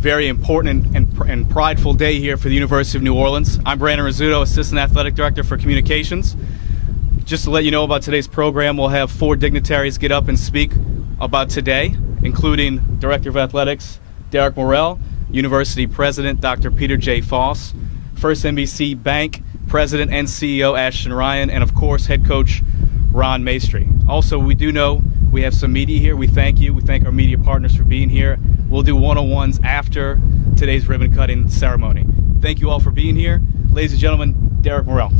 very important and prideful day here for the University of New Orleans. I'm Brandon Rizzuto, Assistant Athletic Director for Communications. Just to let you know about today's program, we'll have 4 dignitaries get up and speak about today, including Director of Athletics Derek Morrell, University President Dr. Peter J. Foss, First NBC Bank President and CEO Ashton Ryan, and of course Head Coach Ron Maestri. Also, we do know we have some media here. We thank you. We thank our media partners for being here. We'll do one-on-ones after today's ribbon cutting ceremony. Thank you all for being here. Ladies and gentlemen, Derek Morrell.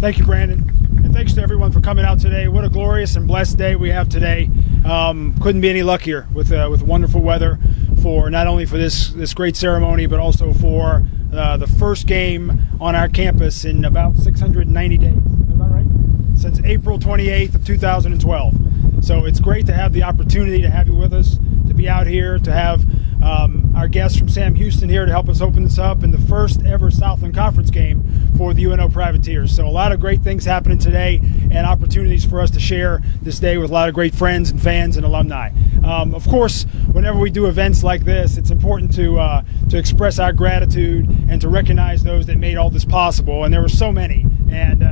Thank you, Brandon. And thanks to everyone for coming out today. What a glorious and blessed day we have today. Couldn't be any luckier with wonderful weather for not only for this great ceremony, but also for the first game on our campus in about 690 days. Is that right? Since April 28th of 2012. So it's great to have the opportunity to have you with us, to be out here, to have our guests from Sam Houston here to help us open this up in the first ever Southland Conference game for the UNO Privateers. So a lot of great things happening today and opportunities for us to share this day with a lot of great friends and fans and alumni. Of course, whenever we do events like this, it's important to express our gratitude and to recognize those that made all this possible. And there were so many. And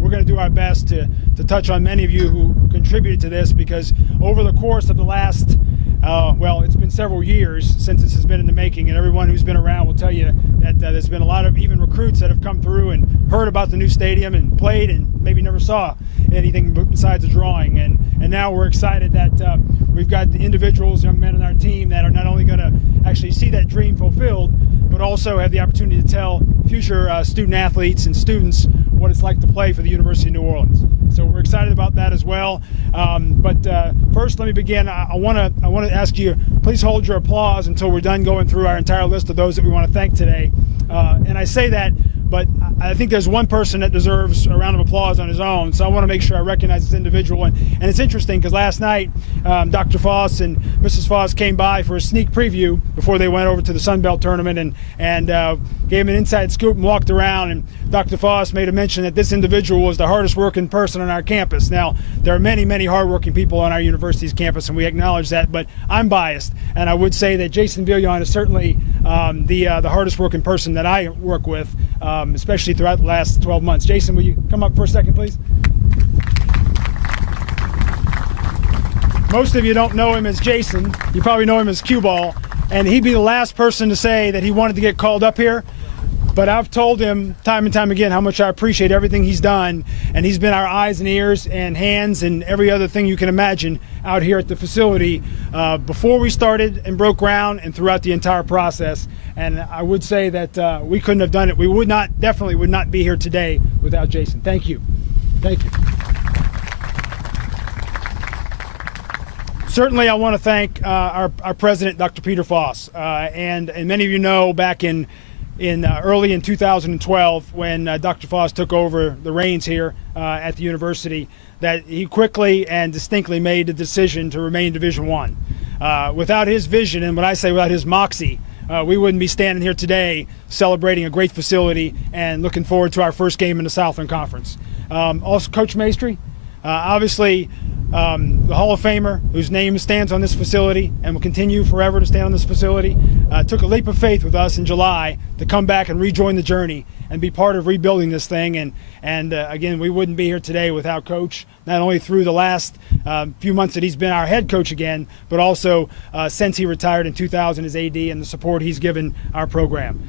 we're going to do our best to touch on many of you who contributed to this, because over the course of the last it's been several years since this has been in the making, and everyone who's been around will tell you that there's been a lot of even recruits that have come through and heard about the new stadium and played and maybe never saw anything besides a drawing. And now we're excited that we've got the individuals, young men on our team that are not only going to actually see that dream fulfilled, but also have the opportunity to tell future student athletes and students what it's like to play for the University of New Orleans. So we're excited about that as well. But first, let me begin. I want to ask you, please hold your applause until we're done going through our entire list of those that we want to thank today. And I say that, but I think there's one person that deserves a round of applause on his own, so I want to make sure I recognize this individual. And it's interesting because last night, Dr. Foss and Mrs. Foss came by for a sneak preview before they went over to the Sun Belt tournament and gave him an inside scoop and walked around. And Dr. Foss made a mention that this individual was the hardest working person on our campus. Now, there are many, many hardworking people on our university's campus, and we acknowledge that, but I'm biased, and I would say that Jason Villion is certainly the hardest working person that I work with, especially throughout the last 12 months. Jason, will you come up for a second, please? Most of you don't know him as Jason. You probably know him as Cue Ball, and he'd be the last person to say that he wanted to get called up here. But I've told him time and time again how much I appreciate everything he's done, and he's been our eyes and ears and hands and every other thing you can imagine out here at the facility before we started and broke ground and throughout the entire process. And I would say that we couldn't have done it. We definitely would not be here today without Jason. Thank you. Thank you. Certainly, I want to thank our president, Dr. Peter Foss. And many of you know back in early in 2012, when Dr. Foss took over the reins here at the university, that he quickly and distinctly made the decision to remain Division I. Without his vision, and when I say without his moxie, we wouldn't be standing here today celebrating a great facility and looking forward to our first game in the Southland Conference. Also, Coach Maestri, obviously the Hall of Famer whose name stands on this facility and will continue forever to stand on this facility, took a leap of faith with us in July to come back and rejoin the journey and be part of rebuilding this thing. And again, we wouldn't be here today without Coach, not only through the last few months that he's been our head coach again, but also since he retired in 2000 as AD and the support he's given our program.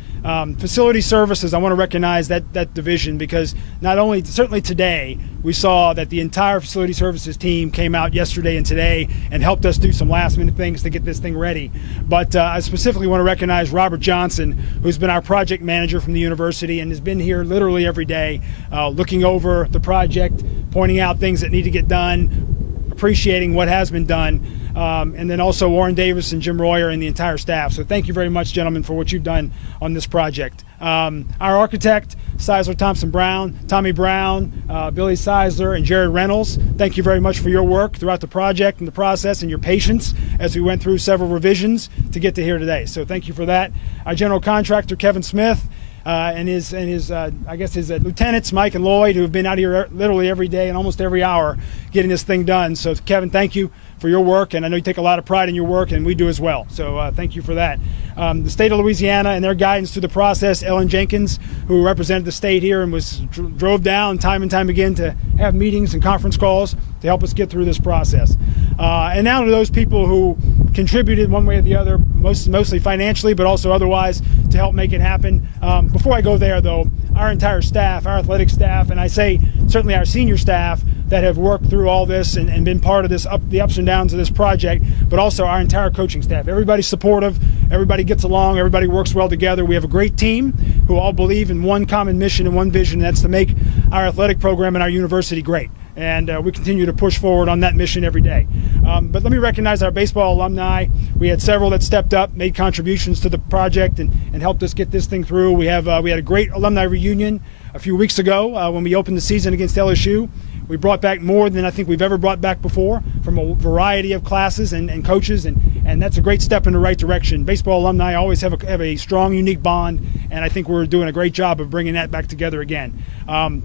Facility services, I want to recognize that division, because not only, certainly today, we saw that the entire facility services team came out yesterday and today and helped us do some last minute things to get this thing ready. But I specifically want to recognize Robert Johnson, who's been our project manager from the university and has been here literally every day, looking over the project, pointing out things that need to get done, appreciating what has been done. And then also Warren Davis and Jim Royer and the entire staff. So thank you very much, gentlemen, for what you've done on this project. Our architect, Seisler Thompson Brown, Tommy Brown, Billy Seisler, and Jared Reynolds, thank you very much for your work throughout the project and the process and your patience as we went through several revisions to get to here today. So thank you for that. Our general contractor, Kevin Smith, and his lieutenants, Mike and Lloyd, who have been out here literally every day and almost every hour getting this thing done. So Kevin, thank you for your work, and I know you take a lot of pride in your work, and we do as well. So thank you for that. The state of Louisiana and their guidance through the process, Ellen Jenkins, who represented the state here and drove down time and time again to have meetings and conference calls to help us get through this process. And now to those people who contributed one way or the other, mostly financially, but also otherwise, to help make it happen. Before I go there, though, our entire staff, our athletic staff, and I say certainly our senior staff that have worked through all this and been part of this, the ups and downs of this project, but also our entire coaching staff. Everybody's supportive, everybody gets along, everybody works well together. We have a great team who all believe in one common mission and one vision, and that's to make our athletic program and our university great. And we continue to push forward on that mission every day. But let me recognize our baseball alumni. We had several that stepped up, made contributions to the project, and helped us get this thing through. We had a great alumni reunion a few weeks ago when we opened the season against LSU. We brought back more than I think we've ever brought back before from a variety of classes and coaches, and that's a great step in the right direction. Baseball alumni always have a strong, unique bond, and I think we're doing a great job of bringing that back together again.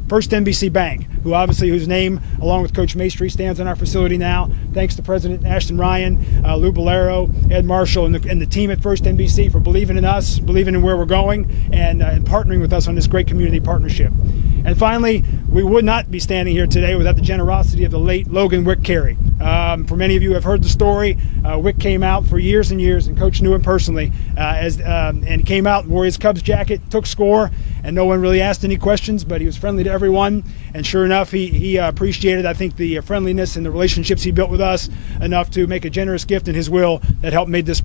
First NBC Bank, whose name, along with Coach Maestri, stands on our facility now. Thanks to President Ashton Ryan, Lou Bolero, Ed Marshall, and the team at First NBC for believing in us, believing in where we're going, and partnering with us on this great community partnership. And finally, we would not be standing here today without the generosity of the late Logan Wick Carey. For many of you who have heard the story, Wick came out for years and years, and Coach knew him personally, and came out, wore his Cubs jacket, took score, and no one really asked any questions, but he was friendly to everyone. And sure enough, he appreciated, I think, the friendliness and the relationships he built with us enough to make a generous gift in his will that helped make this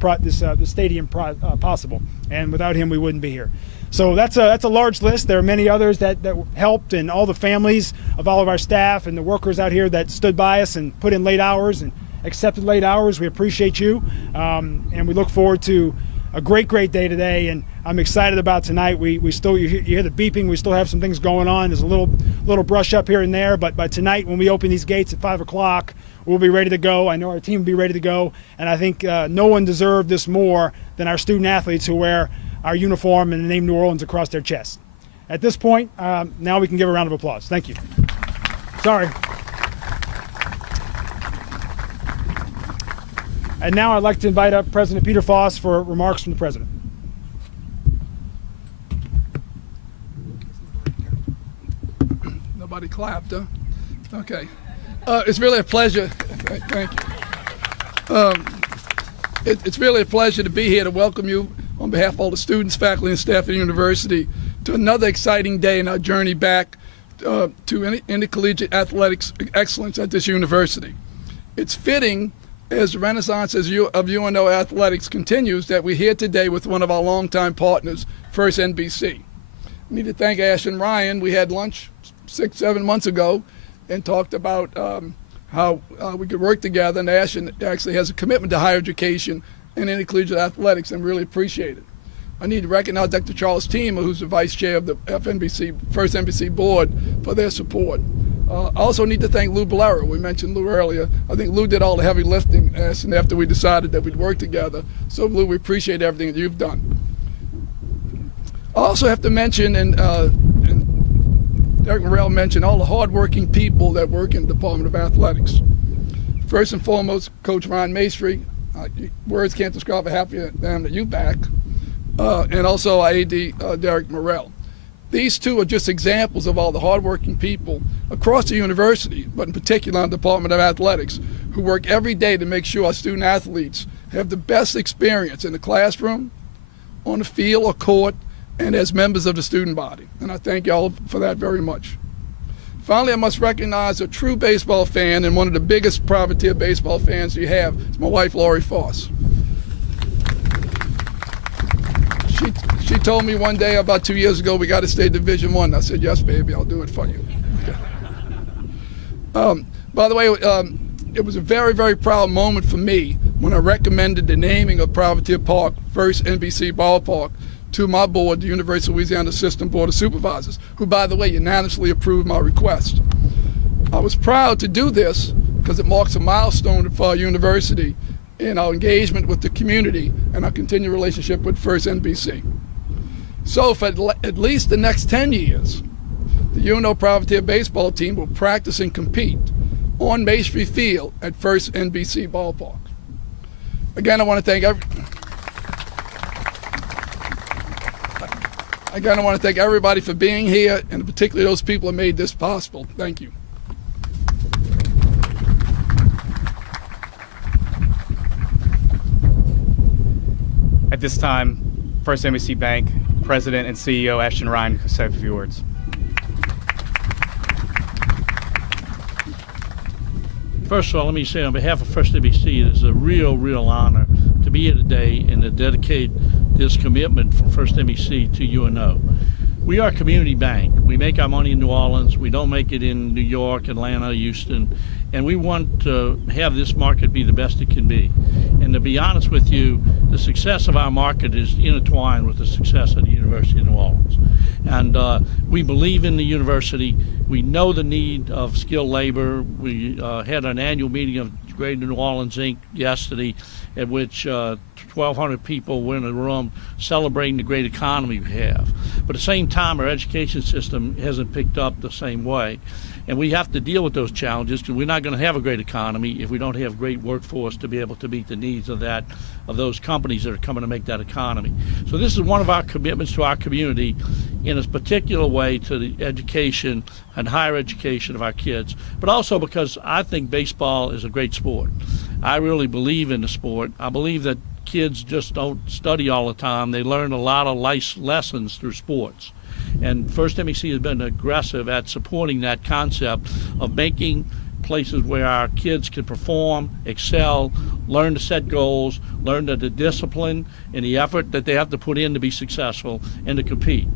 stadium possible. And without him, we wouldn't be here. So that's a large list. There are many others that helped, and all the families of all of our staff and the workers out here that stood by us and put in late hours and accepted late hours. We appreciate you, and we look forward to a great day today. And I'm excited about tonight. We still, you hear the beeping. We still have some things going on. There's a little brush up here and there, but by tonight, when we open these gates at 5 o'clock, we'll be ready to go. I know our team will be ready to go, and I think no one deserved this more than our student athletes who wear our uniform and the name New Orleans across their chest. At this point, now we can give a round of applause. Thank you. Sorry. And now I'd like to invite up President Peter Foss for remarks from the President. Nobody clapped, huh? Okay. It's really a pleasure. Thank you. It's really a pleasure to be here to welcome you on behalf of all the students, faculty, and staff at the university to another exciting day in our journey back to intercollegiate athletics excellence at this university. It's fitting, as the renaissance of UNO athletics continues, that we're here today with one of our longtime partners, First NBC. I need to thank Ash and Ryan. We had lunch 6-7 months ago and talked about how we could work together, and Ash actually has a commitment to higher education and intercollegiate athletics, and really appreciate it. I need to recognize Dr. Charles Teamer, who's the vice chair of the First NBC board, for their support. I also need to thank Lou Bolero. We mentioned Lou earlier. I think Lou did all the heavy lifting after we decided that we'd work together. So Lou, we appreciate everything that you've done. I also have to mention, and Derek Morrell mentioned, all the hardworking people that work in the Department of Athletics. First and foremost, Coach Ron Maestri. Words can't describe how happy I am that you're back. And also our AD, Derek Morrell. These two are just examples of all the hardworking people across the university, but in particular in the Department of Athletics, who work every day to make sure our student athletes have the best experience in the classroom, on the field or court, and as members of the student body. And I thank y'all for that very much. Finally, I must recognize a true baseball fan, and one of the biggest privateer baseball fans you have is my wife, Lori Foss. She told me one day about 2 years ago, we got to stay Division I. I said, yes, baby, I'll do it for you. By the way, it was a very, very proud moment for me when I recommended the naming of Privateer Park, First NBC Ballpark, to my board, the University of Louisiana System Board of Supervisors, who, by the way, unanimously approved my request. I was proud to do this because it marks a milestone for our university in our engagement with the community and our continued relationship with First NBC. So for at least the next 10 years, the UNO Privateer baseball team will practice and compete on Maestri Field at First NBC Ballpark. Again, I want to thank everybody for being here, and particularly those people who made this possible. Thank you. At this time, First NBC Bank President and CEO Ashton Ryan will say a few words. First of all, let me say on behalf of First NBC, it is a real honor to be here today and to dedicate this commitment from First NBC to UNO. We are a community bank. We make our money in New Orleans. We don't make it in New York, Atlanta, Houston. And we want to have this market be the best it can be. And to be honest with you, the success of our market is intertwined with the success of the University of New Orleans. And we believe in the university. We know the need of skilled labor. We had an annual meeting of Greater New Orleans Inc. yesterday, at which 1,200 people were in a room celebrating the great economy we have. But at the same time, our education system hasn't picked up the same way. And we have to deal with those challenges, because we're not going to have a great economy if we don't have great workforce to be able to meet the needs of those companies that are coming to make that economy. So this is one of our commitments to our community, in a particular way to the education and higher education of our kids, but also because I think baseball is a great sport. I really believe in the sport. I believe that kids just don't study all the time. They learn a lot of life lessons through sports. And First NBC has been aggressive at supporting that concept of making places where our kids can perform, excel, learn to set goals, learn the discipline and the effort that they have to put in to be successful and to compete.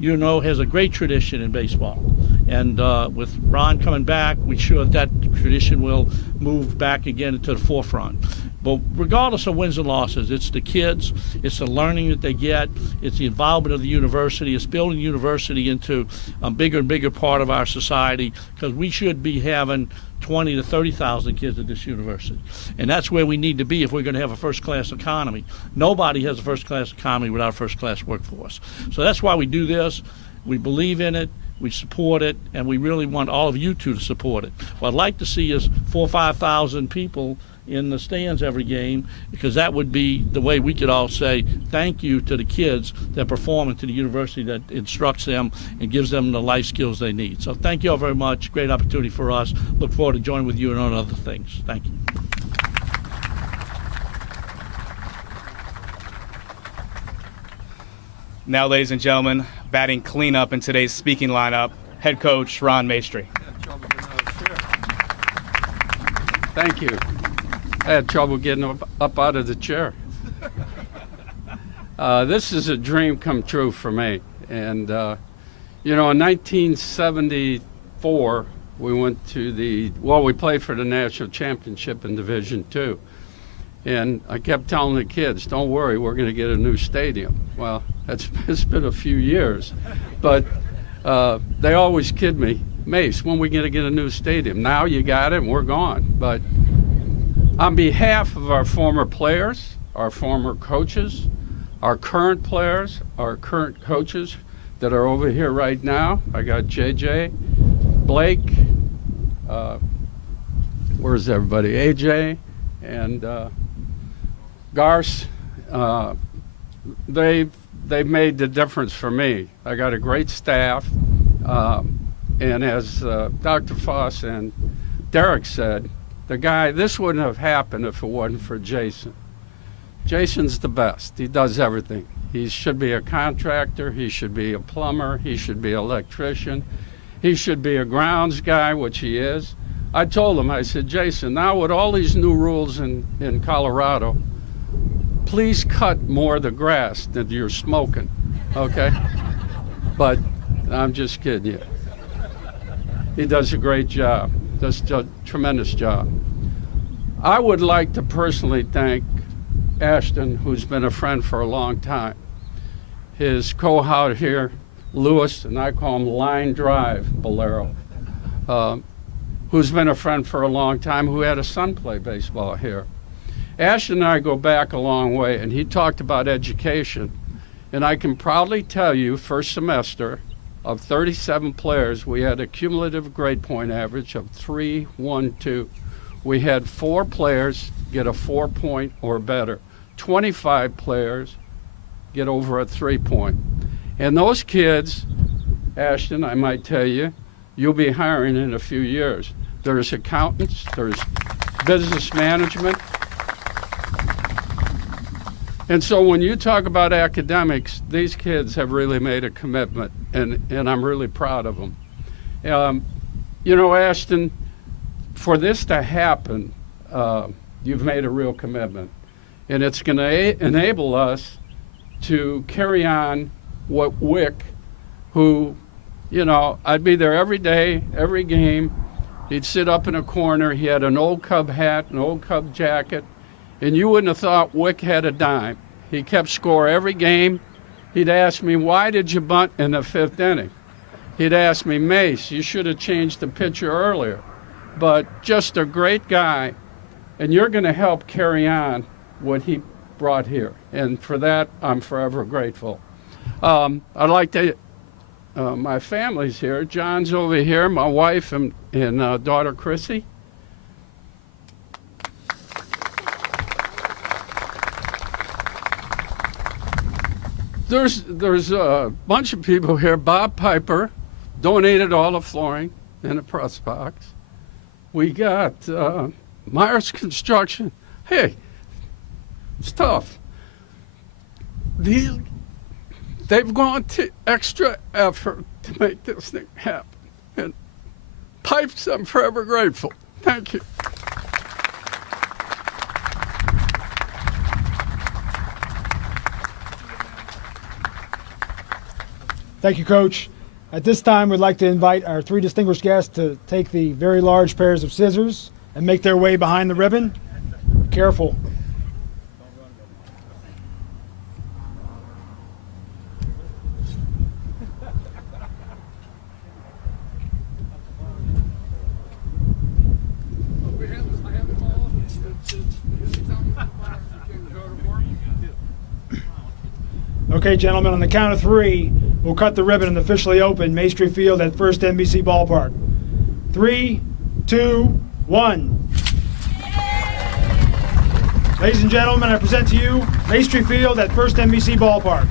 UNO has a great tradition in baseball. And with Ron coming back, we're sure that tradition will move back again into the forefront. But regardless of wins and losses, it's the kids, it's the learning that they get, it's the involvement of the university, it's building the university into a bigger and bigger part of our society, because we should be having 20 to 30,000 kids at this university. And that's where we need to be if we're going to have a first-class economy. Nobody has a first-class economy without a first-class workforce. So that's why we do this. We believe in it. We support it, and we really want all of you to support it. What I'd like to see is 4,000 or 5,000 people in the stands every game, because that would be the way we could all say thank you to the kids that perform, and to the university that instructs them and gives them the life skills they need. So thank you all very much. Great opportunity for us. Look forward to joining with you on other things. Thank you. Now, ladies and gentlemen, batting cleanup in today's speaking lineup, head coach Ron Maestri. Thank you. I had trouble getting up out of the chair. This is a dream come true for me. And, in 1974, we went to we played for the national championship in Division II. And I kept telling the kids, don't worry, we're going to get a new stadium. Well, it's been a few years. But they always kid me, Mace, when are we going to get a new stadium? Now you got it and we're gone. But on behalf of our former players, our former coaches, our current players, our current coaches that are over here right now, I got JJ, Blake, where's everybody? AJ and Garce. They've made the difference for me. I got a great staff, and as Dr. Foss and Derek said, this wouldn't have happened if it wasn't for Jason. Jason's the best. He does everything. He should be a contractor. He should be a plumber. He should be an electrician. He should be a grounds guy, which he is. I told him, I said, Jason, now with all these new rules in Colorado, please cut more of the grass that you're smoking, okay? But I'm just kidding you. He does a great job. Does a tremendous job. I would like to personally thank Ashton, who's been a friend for a long time. His co-host here, Lewis, and I call him Line Drive Bolero, who's been a friend for a long time, who had a son play baseball here. Ashton and I go back a long way, and he talked about education. And I can proudly tell you, first semester, of 37 players, we had a cumulative grade point average of 3.12. We had 4 players get a 4-point or better. 25 players get over a 3-point. And those kids, Ashton, I might tell you, you'll be hiring in a few years. There's accountants, there's business management. And so when you talk about academics, these kids have really made a commitment, and I'm really proud of them. You know, Ashton, for this to happen, you've made a real commitment. And it's going to enable us to carry on what Wick, who, you know, I'd be there every day, every game. He'd sit up in a corner. He had an old Cub hat, an old Cub jacket, and you wouldn't have thought Wick had a dime. He kept score every game. He'd ask me, why did you bunt in the 5th inning? He'd ask me, Mace, you should have changed the pitcher earlier. But just a great guy, and you're going to help carry on what he brought here. And for that, I'm forever grateful. I'd like to, my family's here. John's over here, my wife and daughter Chrissy. There's a bunch of people here. Bob Piper donated all the flooring in the press box. We got Myers Construction. Hey, it's tough. They've gone to extra effort to make this thing happen. And Pipes, I'm forever grateful. Thank you. Thank you, Coach. At this time, we'd like to invite our 3 distinguished guests to take the very large pairs of scissors and make their way behind the ribbon. Careful. Okay, gentlemen, on the count of 3, we'll cut the ribbon and officially open Maestri Field at First NBC Ballpark. 3, 2, 1. Ladies and gentlemen, I present to you Maestri Field at First NBC Ballpark.